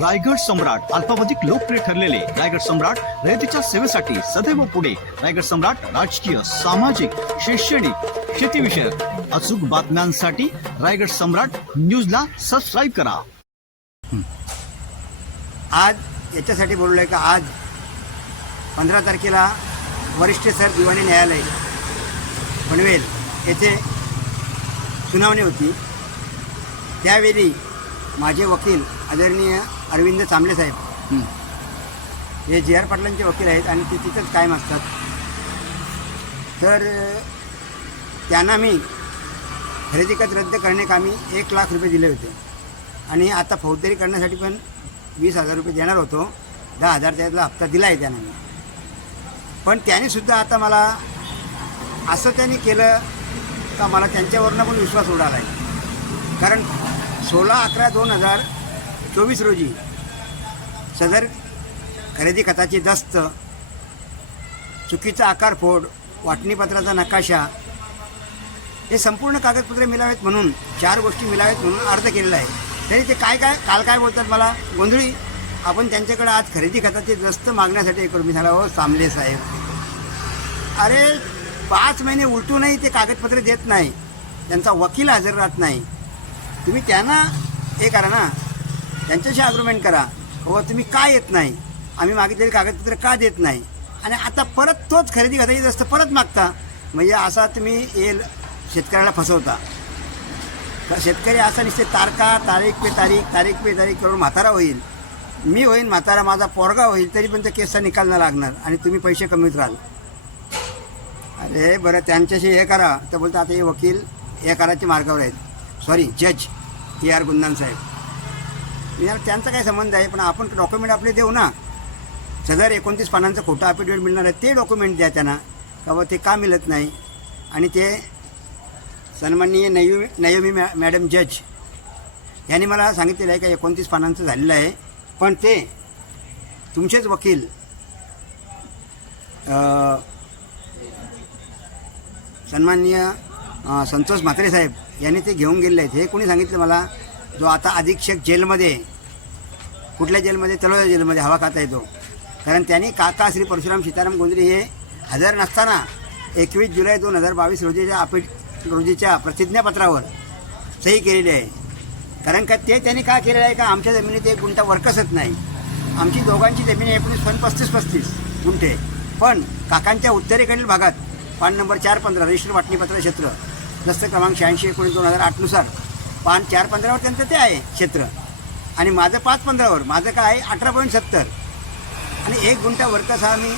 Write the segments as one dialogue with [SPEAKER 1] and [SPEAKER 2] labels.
[SPEAKER 1] रायगड सम्राट अल्पावधिक लोकप्रिय ठरलेले रायगड सम्राट रयतेच्या सेवेसाठी सदैव पुढे. रायगड सम्राट राजकीय सामाजिक शैक्षणिक शेतीविषयक अचूक बातम्यांसाठी रायगड सम्राट न्यूजला सबस्क्राईब करा.
[SPEAKER 2] आज याच्यासाठी बोललो आहे का आज पंधरा तारखेला वरिष्ठ सर दिवाणी न्यायालय पनवेल येथे सुनावणी होती. त्यावेळी माझे वकील आदरणीय अरविंद चांबले साहेब. हे जे आर पाटलांचे वकील आहेत आणि ते तिथंच कायम असतात. तर त्यांना मी खरेदी खत रद्द करण्याकामी एक लाख रुपये दिले होते. आणि आता फौजदारी करण्यासाठी पण वीस हजार रुपये देणार होतो. दहा हजार त्यातला हप्ता दिला आहे त्यानं. मी पण त्याने सुद्धा आता मला असं त्यांनी केलं का मला त्यांच्यावरनं पण विश्वास उडाला आहे कारण सोळा अकरा दोन हजार चोवीस रोजी सदर खरेदी खताची दस्त चुकीचा आकारफोड वाटणीपत्राचा नकाशा हे संपूर्ण कागदपत्रे मिळावेत म्हणून चार गोष्टी मिळावेत म्हणून अर्ज केलेला आहे. तरी ते काय काय काल काय बोलतात मला? गोंधळी आपण त्यांच्याकडे आज खरेदी खताची दस्त मागण्यासाठी एकूण मी झाला हो सामले साहेब अरे पाच महिने उलटूनही ते कागदपत्रे देत नाही. त्यांचा वकील हजर राहत नाही. तुम्ही त्यांना हे करा ना त्यांच्याशी अग्रुमेंट करा. हो तुम्ही का येत नाही? आम्ही मागितलेली कागदपत्र का देत नाही? आणि आता परत तोच खरेदी करता येत असतं परत मागता. म्हणजे असा तुम्ही येल शेतकऱ्याला फसवता. तर शेतकरी असा निश्चित तारखा तारीख पे तारीख तारीख पे तारीख करून म्हातारा होईल. मी होईन म्हातारा माझा पोरगा होईल तरी पण त्या केसचा निकाल नाही लागणार आणि तुम्ही पैसे कमीत राहाल. अरे बरं त्यांच्याशी हे करा. तर बोलतं आता हे वकील हे करायच्या मार्गावर आहेत. सॉरी जज ए आर गुंदान साहेब. मी त्यांचा काय संबंध आहे पण आपण डॉक्युमेंट आपले देऊ ना. सदर एकोणतीस पानांचं खोटं अफिडेविट मिळणार आहे ते डॉक्युमेंट द्या त्यांना. का ते का मिळत नाही? आणि ते सन्माननीय नयू नयोमी मॅ मॅडम जज यांनी मला सांगितलेलं आहे का एकोणतीस पानांचं झालेलं आहे. पण ते तुमचेच वकील सन्माननीय संतोष म्हात्रे साहेब यांनी ते घेऊन गेलेले आहेत. हे कोणी सांगितलं मला? जो आता अधीक्षक जेलमध्ये कुठल्या जेलमध्ये तळोजा जेलमध्ये हवा खाता येतो. कारण त्यांनी काका श्री परशुराम सीताराम गोंधळे हे हजर नसताना एकवीस जुलै दोन हजार बावीस रोजीच्या अपी रोजीच्या प्रतिज्ञापत्रावर सही केलेली आहे. कारण का ते त्यांनी का केलेलं आहे का? आमच्या जमिनीत एक गुंठा वर्कसच नाही. आमची दोघांची जमीन आहे एकोणीस पण पस्तीस पस्तीस गुंठे. पण काकांच्या उत्तरेकडील भागात पान नंबर चार पंधरा रजिस्टर वाटणीपत्र क्षेत्र दस्त क्रमांक शहाऐंशी एकोणीस दोन हजार आठनुसार पान चार पंधरावर त्यांचं ते आहे क्षेत्र. आणि माझं पाच पंधरावर. माझं काय आहे? अठरा पॉईंट सत्तर. आणि एक गुंठा वर्कस हा मी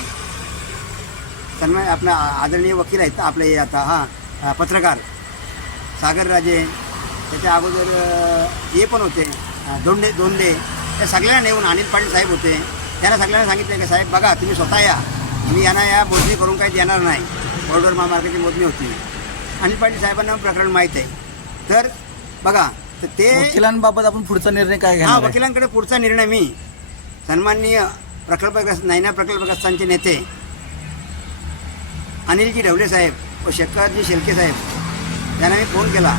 [SPEAKER 2] सन्मान आपला आदरणीय वकील आहेत आपले हे आता हां पत्रकार. सागरराजे त्याच्या अगोदर हे पण होते. दोंडे दोंडे. त्या सगळ्यांना नेऊन अनिल पाटील साहेब होते. त्यांना सगळ्यांना सांगितलं की साहेब बघा तुम्ही स्वतः या. मी यांना या मोजणी करून काही देणार नाही. बॉर्डर महामार्गाची मोजणी होती. अनिल पाटील साहेबांना प्रकरण माहीत आहे. तर बघा तर ते
[SPEAKER 3] वकिलांबाबत आपण पुढचा निर्णय काय
[SPEAKER 2] हा? वकिलांकडे पुढचा निर्णय मी. सन्माननीय प्रकल्पग्रस्त नैना प्रकल्पग्रस्तांचे नेते. अनिलजी ढवले साहेब व शेखरजी शेलके साहेब यांना मी फोन केला.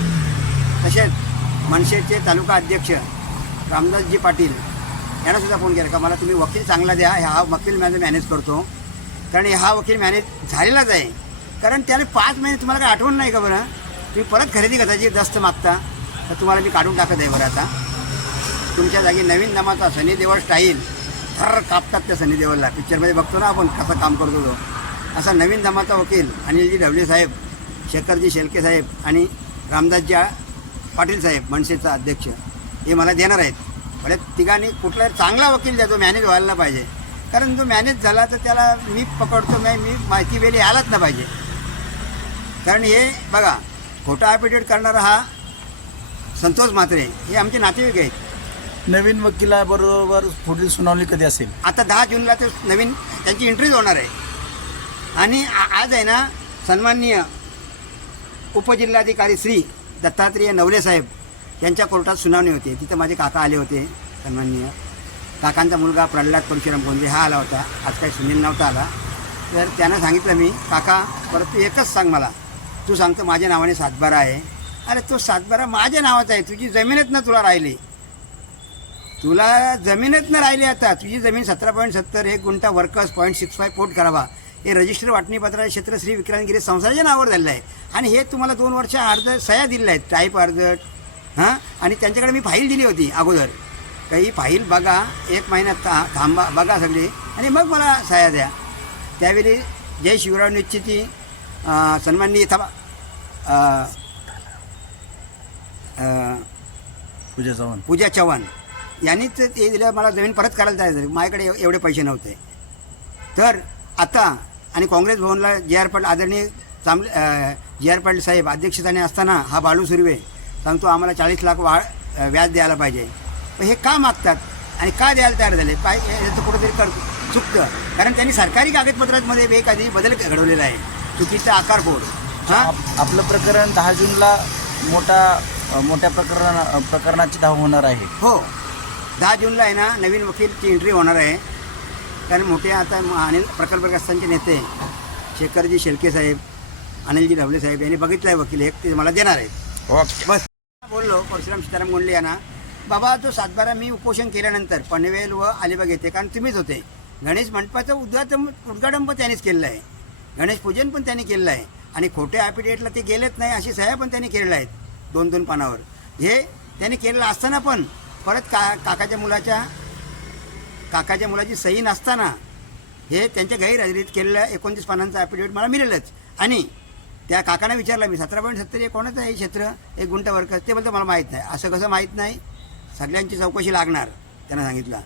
[SPEAKER 2] तसेच मनसेचे तालुका अध्यक्ष रामदासजी पाटील यांना सुद्धा फोन केला का मला तुम्ही वकील चांगला द्या हा वकील माझं मॅनेज करतो. कारण हा वकील मॅनेज झालेलाच आहे. कारण त्याने पाच महिने तुम्हाला काय आठवण नाही का बरं? तुम्ही परत खरेदी करायची दस्त मागता. तर तुम्हाला मी काढून टाकत आहे बरं आता. तुमच्या जागी नवीन नामाचा सनी स्टाईल थर कापतात त्या सनी देवलला पिक्चरमध्ये बघतो ना आपण कसं काम करतो तो. असा नवीन नामाचा वकील अनिलजी ढवले साहेब शेखरजी शेलके साहेब आणि रामदासजी पाटील साहेब मनसेचा अध्यक्ष हे मला देणार आहेत. म्हणजे तिघांनी कुठला चांगला वकील द्या तो मॅनेज व्हायला पाहिजे. कारण तो मॅनेज झाला तर त्याला मी पकडतो मी मी माहिती वेळी आलाच ना पाहिजे. कारण हे बघा खोटा ॲफिडेविट करणारा हा संतोष म्हात्रे हे आमचे नातेवाईक आहेत.
[SPEAKER 3] नवीन वकिलाबरोबर पुढील सुनावणी कधी असेल?
[SPEAKER 2] आता दहा जूनला ते नवीन त्यांची एंट्रीज होणार आहे. आणि आ- आज आहे ना सन्माननीय उपजिल्हाधिकारी श्री दत्तात्रेय नवले साहेब यांच्या कोर्टात सुनावणी होती. तिथं माझे काका आले होते सन्माननीय. काकांचा मुलगा प्रल्हाद परशुराम गोंधळे हा आला होता. आज काही सुनील नव्हता आला. तर त्यानं सांगितलं मी काका परत तू एकच सांग मला. तू सांगतो माझ्या नावाने सातबारा आहे. अरे तो सातबारा माझ्या नावाचा आहे. तुझी जमीनच ना तुला राहिली. तुला जमीनच ना राहिली आता. तुझी जमीन सतरा पॉईंट सत्तर एक गुंठा वर्कर्स पॉईंट सिक्स फाय पोट करावा. हे रजिस्टर वाटणीपत्र क्षेत्र श्री विक्रांत गिरी संस्थाच्या नावावर झालेलं आहे. आणि हे तुम्हाला दोन वर्ष अर्ज सह्या दिलेल्या आहेत. टाईप अर्ज हां? आणि त्यांच्याकडे मी फाईल दिली होती अगोदर. काही फाईल बघा एक महिन्यात था थांबा बघा सगळी. आणि मग मला सह्या द्या. त्यावेळी जय शिवराव निश्चिती सन्माननीय थांबा
[SPEAKER 3] पूजा चव्हाण.
[SPEAKER 2] पूजा चव्हाण. यांनीच ते दिलं मला जमीन परत करायला जायचं माझ्याकडे एव- एवढे पैसे नव्हते. तर आता आणि काँग्रेस भवनला जे आर पाटील आदरणीय चांगले जे आर पाटील साहेब अध्यक्षस्थानी असताना हा बाळू सुर्वे सांगतो आम्हाला चाळीस लाख वाढ अ, व्याज द्यायला पाहिजे. पण हे का मागतात? आणि का द्यायला तयार झाले? पाय याचं कुठंतरी कर चुकतं. कारण त्यांनी सरकारी कागदपत्रांमध्ये एखादी बदल घडवलेला आहे. चुकीचा आकारपोड हां
[SPEAKER 3] आप- आपलं प्रकरण दहा जूनला मोठा मोठ्या प्रकरण प्रकरणाची धाव होणार आहे.
[SPEAKER 2] हो. दहा जूनला आहे ना नवीन वकीलची एंट्री होणार आहे. कारण मोठे आता अनिल प्रकल्पग्रस्तांचे नेते शेखरजी शेळके साहेब अनिलजी ढवले साहेब यांनी बघितलं आहे वकील एक ते मला देणार आहेत. बस. बोललो परशुराम सीताराम गोंडले यांना बाबा तो सातबारा मी उपोषण केल्यानंतर पनवेल व अलिबाग येते कारण तुम्हीच होते. गणेश मंडपाचं उद्घाटन उद्घाटन पण त्यांनीच केलेलं आहे. गणेश पूजन पण त्यांनी केलेलं आहे. आणि खोट्या ॲफिडेविटला ते गेलेच नाही अशी सह्या पण त्यांनी केलेल्या आहेत. दोन दोन पानावर. हे त्यांनी केलेलं असताना पण परत का काकाच्या मुलाच्या काकाच्या मुलाची सही नसताना हे त्यांच्या गैरहजेरीत केलेलं एकोणतीस पानांचं ॲफिडेविट मला मिळेलच. आणि त्या काकांना विचारलं मी सतरा पॉईंट सत्तर हे कोणाचं आहे क्षेत्र? एक गुंठा ते बोलतं मला माहीत नाही. असं कसं माहीत नाही? सगळ्यांची चौकशी लागणार त्यांना सांगितलं.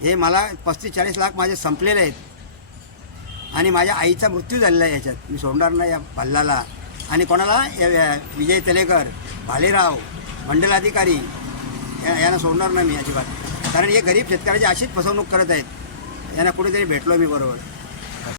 [SPEAKER 2] हे मला पस्तीस चाळीस लाख माझे संपलेले आहेत. आणि माझ्या आईचा मृत्यू झालेला आहे याच्यात. मी सोडणार नाही या पल्लाला. आणि कोणाला? या विजय तलेकर. भालेराव मंडलाधिकारी या- यांना सोडणार नाही मी अजिबात कारण हे गरीब शेतकऱ्याची अशीच फसवणूक करत आहेत. यांना कुठेतरी भेटलो मी बरोबर.